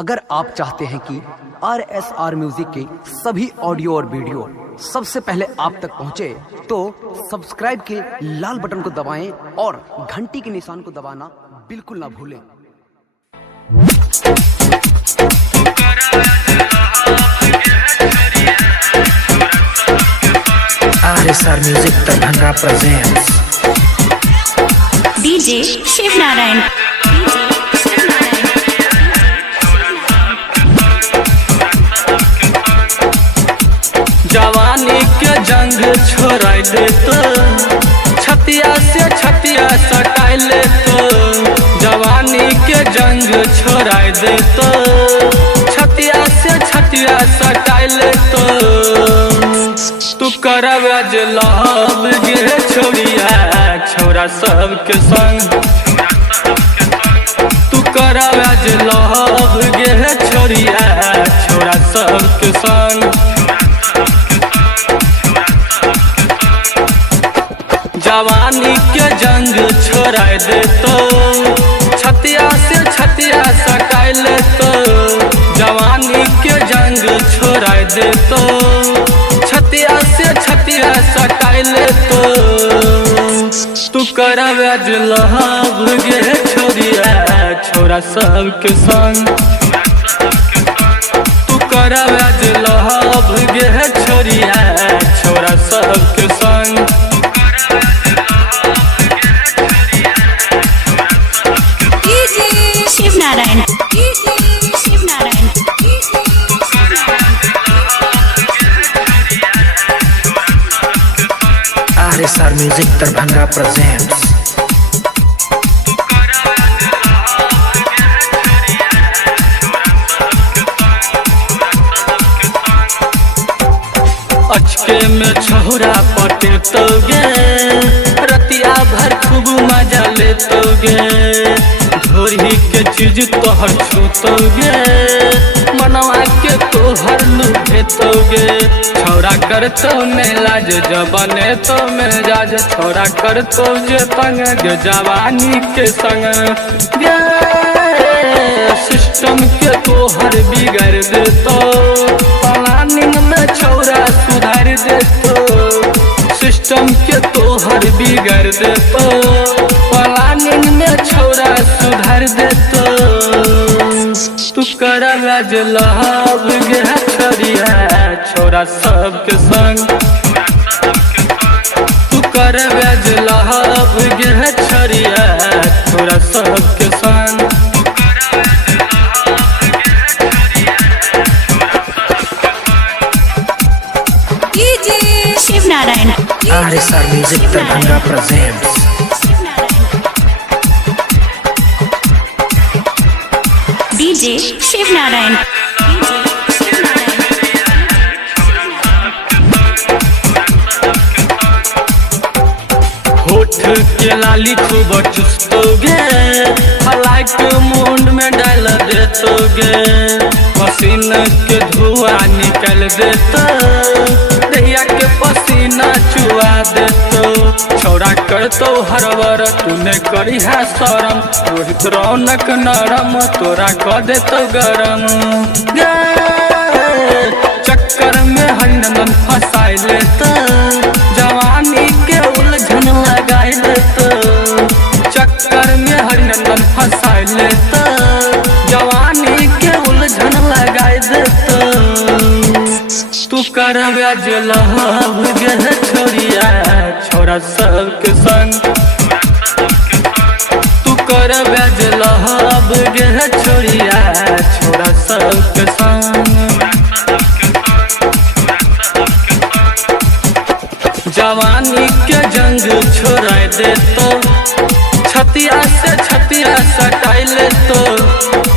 अगर आप चाहते हैं कि RSR म्यूजिक के सभी ऑडियो और वीडियो सबसे पहले आप तक पहुंचे, तो सब्सक्राइब के लाल बटन को दबाएं और घंटी के निशान को दबाना बिल्कुल ना भूलें। RSR music Darbhanga presents DJ Shiv Narayan. जवानी के जंग छोड़ा दे तो छतिया से छतिया सटाई ले तो, जवानी के जंग छोड़ा दे तो छतिया से छतिया सटाई ले तो, तू करब आज लहब गे छोड़िया छोरा सबके संग, तू करब आज लहब गे छोड़िया छोरा सबके संग। जवानी के जंग छोड़ा दे तो छतिया से छतिया सटाई ले तो, जवानी के जंग छोड़ा दे तो छतिया से छतिया सटाई ले तो, तू करब आज लहब गे छोड़िया छोरा सबके संग, तू करब आज लहब गे छोड़िया छोरा सबके संग। Shiv Narayan. Shiv Narayan. RSR music Darbhanga presents अचके में छोरा पटे तो गे रतिया भर खूब मजा ले तो गे, घोरी के चीज तोहर छूतो गे मनवा के तोहर लुभे तो गे, छोरा कर तो नहीं लाज जबने तो मिजाज, छोरा कर तो जे तंग गे जवानी के संग गे, सिस्टम के तोहर बिगाड़ दे तो प्लानिंग में छोरा सुधार दे तो, सिस्टम के तोहर बिगाड़ दे तो प्लानिंग में छोरा सुधार दे तो, तू करब आज लहब गे छोड़िया छोरा सबके संग, तू करब आज लहब गे छोड़िया छोरा सबके संग। Shiv Narayan. RSR music Darbhanga presents DJ Shiv Narayan. होठ के लाली खूब चुस्तोगे, फ्लाइट मुंड में डाल देतोगे, पसीना के धुआं निकल देतो, दहिया के पसीना चुआ देतो, छोड़ा कर तो हरवर तूने करी है शरम, रोहित रौनक नरम तोरा कर देतो गरम गे, चक्कर में हरिनंदन फंसाई लेतो, जवानी के उलझन लगाई लेतो, चक्कर में हरिनंदन फंसाई लेतो, जवानी के उलझन लगाई देतो, तू करब आज लहब गे छोड़िया छोरा सबके संग, तू करब आज लहब गे छोड़िया छोरा सबके संग। जवानी के जंग छोड़ा दे तो छतिया से छतिया सटाई ले तो,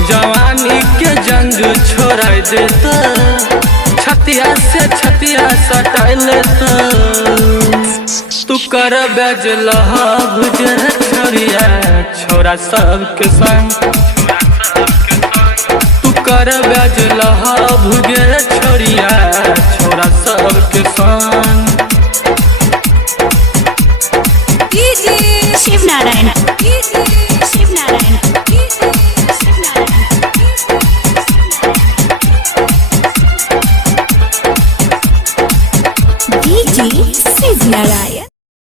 जवानी के जंग छोड़ा दे तो छतिया से छतिया सटाई ले तो, तू करब आज लहब गे छोड़िया छोरा सबके संग, तू करब आज लहब गे छोड़िया छोरा सबके संग। शिव नारायण। शिव नारायण। डीजे शिव नारायण।